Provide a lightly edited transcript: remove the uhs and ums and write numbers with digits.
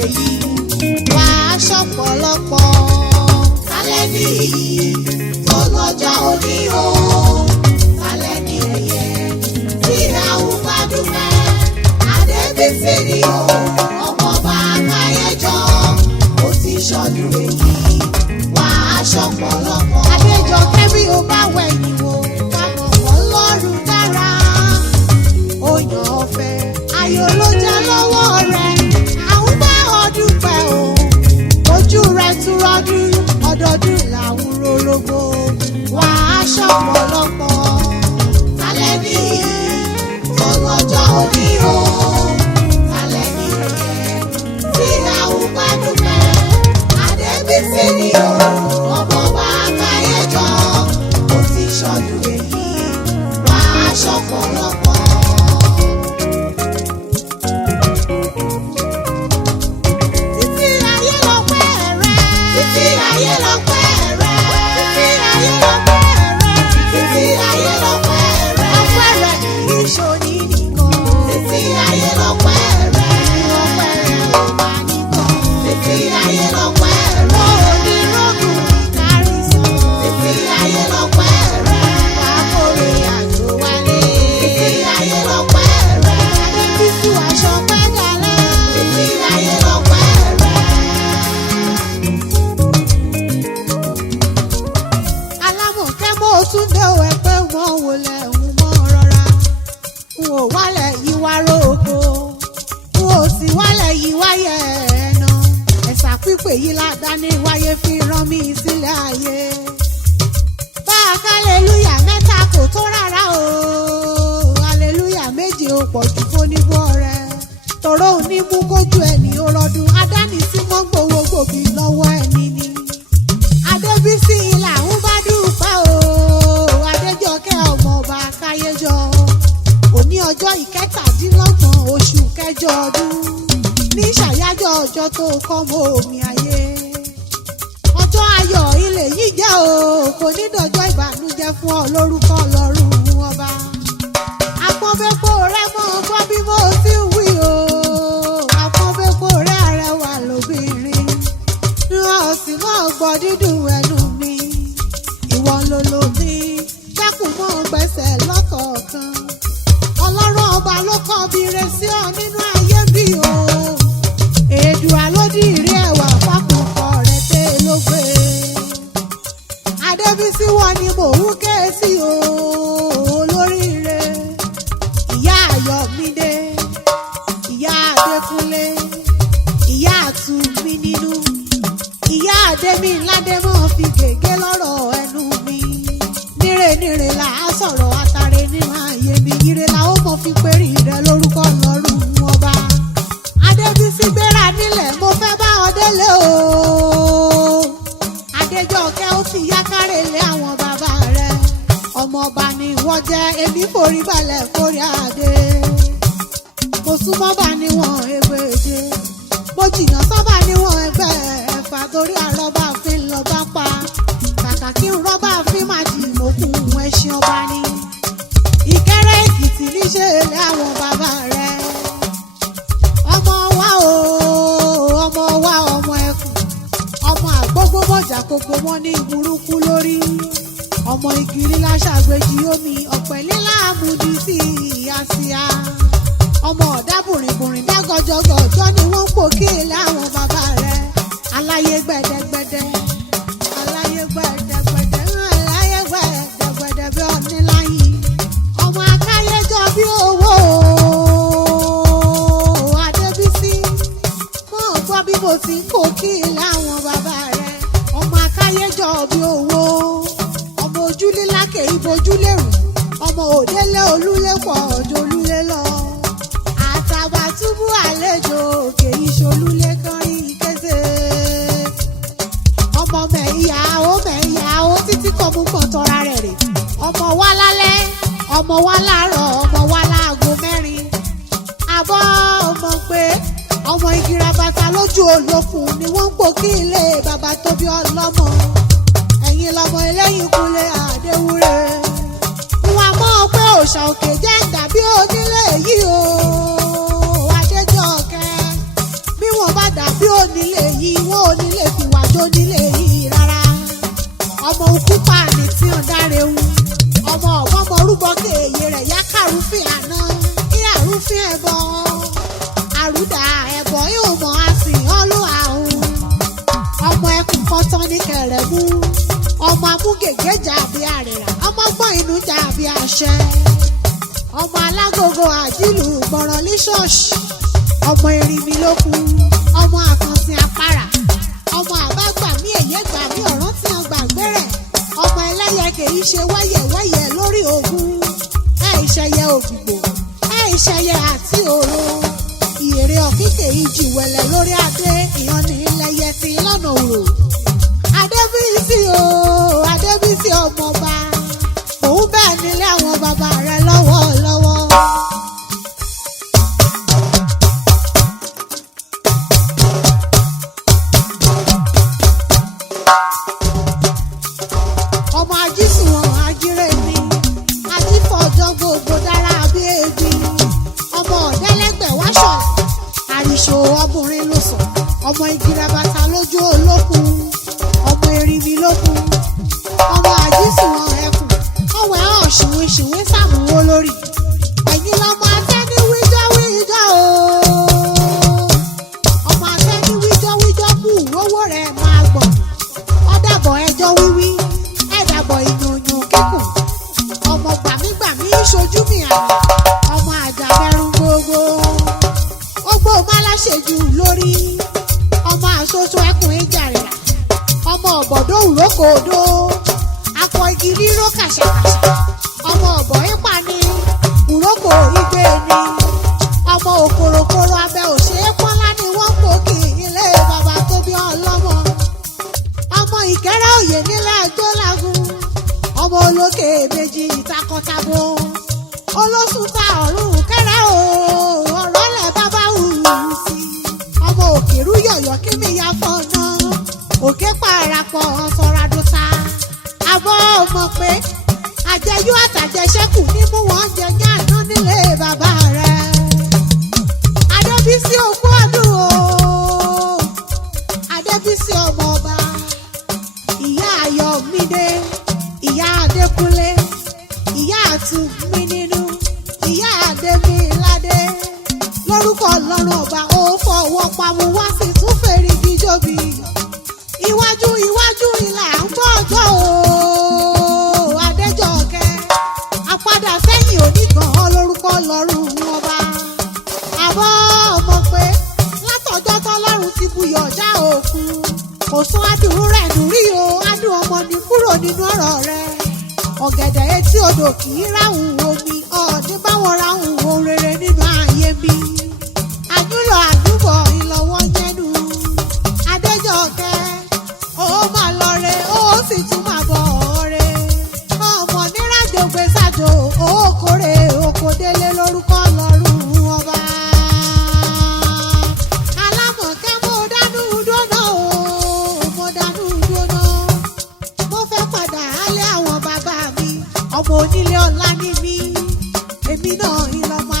èyí wà á ṣọ̀pọ̀lọpọ̀. Tálẹ̀ ní tó lọ́jọ́ òní o, tálẹ̀ ní ẹyẹ tí a ò bá dúpẹ́. Adébísí ni o, ọmọ bá Káyéjọ, ó ti ṣọdún èyí wà á ṣọ̀pọ̀lọpọ̀. Adéjọkẹ́ bí o bá wẹ̀yìn wò wá mọ̀ Ọlọ́run dára. Ó yàn ọ́ fẹ́ ayọ̀ ló jẹ́ lọ́wọ́ rẹ̀. Àwọn bá ọ dúpẹ́ o, ojú rẹ̀ tún rọ́dún, ọdọọdún làwọn rorogbo wà á ṣọ̀pọ̀lọpọ̀. Tálẹ̀ ní tó lọ́jọ́ òní o, tálẹ̀ ní ẹyẹ tí a ò bá dúpẹ́. Adébísí ni o, ọmọ bá Káyéjọ, ó ti ṣọdún èyí wà á ṣọ̀pọ̀lọpọ̀. Títí ayé lọ́pẹ́ rẹ̀. Títí ayé lọ́pẹ́ rẹ̀. Títí ayé lọ́pẹ́ rẹ̀. Títí ayé lọ́pẹ́ rẹ̀. Ọpẹ́ rẹ̀ kì í ṣòní nìkan. Títí ayé lọ́pẹ́ rẹ̀. Ọpẹ́ rẹ̀ ò bá nìkan. Títí ayé lọ́pẹ́ Ó rẹ̀. ní rọ́gùn ìkárí sàn. Títí ayé lọ́pẹ́ rẹ̀. Wà á kórè àjò wálé. Títí ayé lọ́pẹ́ rẹ̀. Adébísí aṣọ pẹ́ dalẹ̀. Títí ayé lọ́pẹ́ rẹ̀. Alámọ̀kẹ́ mo tún dé o ẹgbẹ́ wọn wò lẹ̀ ń mọ́ rọra. N ò wálẹ̀ yìí wá róko. N ò sì wálẹ̀ yìí wáyẹ̀ ẹ̀nà. Ẹ̀sà pípé yìí ládàáni wáyé fi rán mi sílẹ̀ ayé. Bá a kálẹ̀lúyà mẹ́ta kò tó rárá o. Hallelujah méje ò pọ̀ jù fóníbọ̀ rẹ̀. Tòró ò ní mú kójú ẹni ó rọdún. Adáni sí mọ́ gbowó gbòbí lọ́wọ́ ẹni ni. Adébísí làwọn bá dúpẹ́ o. Adéjọkẹ́ ọmọọba Káyéjọ. Òní ọjọ́ ìkẹtàdínlọ́gbọ̀n oṣù kẹjọ ọdún. Ní ṣàyájọ́ ọjọ́ tó kọ́mọ omi ayé. Ọjọ́ ayọ̀ ilé yìí jẹ́ o. Kò ní dọjọ́ ìbànújẹ́ fún ọ lórúkọ Ọlọ́run ọba. Àpọ́nbẹ́pọ̀ rẹ mọ́ gbọ́ bí mo ti ń wí o. Àpọ́nbẹ́pọ̀ rẹ arẹwà lóbìnrin. Rán sì mọ́ gbọ́ dídùn ẹnu mi. Ìwọ ló lò mí, dákun mọ́ gbẹ́sẹ̀ lọ́kọ̀ọ̀kan. Ọlọ́run ọba ló kọ́ bire sí ọ nínú ayé bí o. Èdùà ló dì rí ẹwà fákùnkọ rẹ̀ tẹ́ ló gbé. Adébísí wọn ni mò ń ké sí o. Olóríire. Ìyá Ayọ̀mídé, ìyá Adékúnlé, ìyá Àtúnmí nínú, ìyá Adémi ládémọ́ fi gègé lọ́rọ̀ ẹnu mi. Níre là á sọ̀rọ̀ àtàrẹ nínú ayé mi. Ire la ó mọ̀ fi péré rẹ lórúkọ Ọlọ́run ọba. Adébísí gbéra nílẹ̀ mo fẹ́ bá ọ délé o. Adéjọkẹ́ ó ti yá kárẹ̀lé àwọn bàbá rẹ̀. Ọmọọba ni wọ́n jẹ́ èmi forí balẹ̀ forí adé. Mo súnmọ́ bá níwọ̀n egbèje. Mo jìnnà sọ́bà níwọ̀n ẹgbẹ́ ẹ̀fà torí àrọ́bà fi ń lọ bá pa. Kàkà kí n rọ́bà fi máa jì mọ́kùn ẹṣin ọba ni. Ìkẹ́rẹ́ Èkìtì níṣẹ́ ilé àwọn bàbá rẹ̀. Ọmọ wa o, ọmọ wa ọmọ ẹkùn. Ọmọ àgbógbómọ̀jà gbogbo wọn ní burúkú lórí. Ọmọ ìgìrì láṣàgbéjì omi ọ̀pẹ̀lẹ́ láàmúdi sí àsíá. Ọmọ ọ̀dá bùrìnbùrìn dágọjọgọ ọjọ́ ni wọ́n ń pò kí ilé àwọn bàbá rẹ̀. Aláyé gbẹ̀dẹ̀gbẹ̀dẹ̀, aláyé gbẹ̀dẹ̀gbẹ̀dẹ̀, aláyé gbẹ̀dẹ̀gbẹ̀dẹ̀ bí ọ̀ní láyìn. Ọmọ Akáyéjọ bí owó. Adébísí mọ̀ gbọ́ bí mo ti ń pò kí ilé àwọn bàbá rẹ̀. Ọmọ Akáyéjọ bí owó. Ọmọ ojúlé lákè ibojúlé rù. Ọmọ òdélé olúlé pọ̀ ọjọ́ olúlé lọ. Àtàbàtúbú àlejò òkè ìṣolúlé kan rí kése. Ọmọ mẹ̀yà ó títí kọ́ mú pọ̀ tọ́ra rẹ̀ rè. Ọmọ wá lálẹ́, ọmọ wá láàárọ̀, ọmọ wá láago mẹ́rin. Àbọ̀ ọmọ pé ọmọ igi rabata lójú olókùn ni wọ́n ń pò kí ilé bàbá tó bí ọlọ́mọ. Ẹ̀yin lọmọ eléyìí kúnlé àdéwúre. Wọ́n á mọ̀ pé òòṣà òkè jẹ́ ń dàbí onílé yìí o. Adéjọkẹ́ bí wọ́n bá dà nílé yìí wọn ò nílé fìwàjò nílé yìí rárá. ọmọ òkú pààní tí ń dáre wu ọmọ ọ̀gbọ́mọ orúbọ kéèyè rẹ̀ yá kàrúfin àná kí àrúfin ẹ̀bọ àrúdà ẹ̀bọ yóò mọ̀ á sì ọlọ́wà òun. ọmọ ẹkùn kọ́tán ní kẹrẹ̀mú ọmọ amúgègé jàbí àrẹ̀rà ọmọ gbọ́n inú jàbí àṣẹ. ọmọ alágogo àjílù gbọ̀ràn ní ṣọ́ọ̀ṣì ọmọ erinmi lókun ọmọ àkànṣin àpárá ọmọ àbágbàmí èyẹ gbàmí ọ̀rán tí wọn gbàgbé rẹ̀ ọmọ ẹlẹ́yẹ kìí ṣe wẹ́yẹ̀wẹ́yẹ̀ lórí ògún ẹ̀ ìṣẹ̀yẹ ògbìgbò ẹ̀ ìṣẹ̀yẹ àti òro ìyèrè ọ̀kíkè ìjì wẹ̀lẹ̀ lórí adé ìyànnì ilẹ̀yẹ ti lọ́nà òrò. Adébísí o Adébísí ọmọọba òun bẹ́ẹ̀ nílé àwọn bàbá rẹ̀ lọ́wọ́lọ́wọ́. ọmọ ajísùnwọ̀n ajírè mi ajífọ̀jọ́ gbogbo dára bí ebi ọmọ ọ̀dẹ́lẹ́gbẹ̀ wáṣọ̀lá àrìṣò ọmọrin ló sọ ọmọ igi rabata lójú olókun ọmọ erinmi lókun ọmọ ajísùnwọ̀n ẹkùn ọwọ́ ẹ̀ hàn ṣìwéṣìwé sàmúwó lórí ẹ̀yin lọ́mọ atẹ́ni wíjọ́wíjọ́ o ọmọ atẹ́ni wíjọ́wíjọ́ kù rówó rẹ̀ máa gbọ̀n ọ̀dàbọ̀ ẹjọ́ wíwí ẹ̀dàbọ̀ ìyànyàn kíkùn ọmọ gbàmígbàmí ṣojú mi àná ọmọ àjàmẹ́rún gbogbo ogbó máláṣejù lórí ọmọ àṣoṣo ẹkùn ìjàrìrà ọmọ ọ̀bọ̀dọ̀ òrókòdó akọ igi ríró kàṣàkàṣà ọmọ ọ̀bọ̀ ìpani òrókò igbe ni ọmọ òkòròkòrò abẹ òṣèré pọ́nlá ni wọ́n pòkì ilé bàbá tó bí ọlọ́mọ ọmọ ìkẹrẹ òye nílẹ̀ ẹjọ́ lagun ọmọ olókè méjì takọtabo olóṣùtà ọ̀run kẹrẹ o ọ̀rọ̀ lẹ̀ bàbá hùwù sí ọmọ òkèrú yọ̀yọ̀ kí mi ya fọ́nà òkè parapọ̀ sọ̀radùsà àbọ̀ ọmọ pé àjẹyó àtàjẹsẹ́kù ní mú wọn jẹ ní àná nílé bàbá rẹ̀ Adébísí òkú ọdún o Adébísí ọmọ ọba ìyá Ayọ̀mídé ìyá Adékúnlé ìyá àtúnmí nínú ìyá Adémiládé lórúkọ Ọlọ́run ọba ó fọwọ́ pamọ́ wá sí tún fèrè gíjòbí iwájú iwájú ìlà ń tọ́jọ́ o Adéjọkẹ́ apádà sẹ́yìn onígan lórúkọ Ọlọ́run ọba àbọ̀ ọmọ pé látọjọ́ tọ́lọ́run ti buyọ̀ já òkun kò sún adùn rẹ̀ nù rí o adùn ọmọ ní kúrò nínú ọ̀rọ̀ rẹ̀ ọ̀gẹ̀dẹ̀ etí odò kì í ráhùn omi ọ̀ọ́dún báwọn ráhùn ohun rere nínú ayé mi àjúlọ̀ àdúbọ̀ ìlọ́wọ́ yẹnu Adéjọkẹ́ ó máa lọ re ó sì tún máa bọ̀ re ọmọ nírajò gbé sájò ó kórè oko délé lórúkọ Ọlọ́run ọba alámọ̀kẹ́ mo dánú dóná o mo dánú dóná mo fẹ́ padà álé àwọn bàbá mi ọmọ onílé ọlá ní mi èmi náà ìlọmọ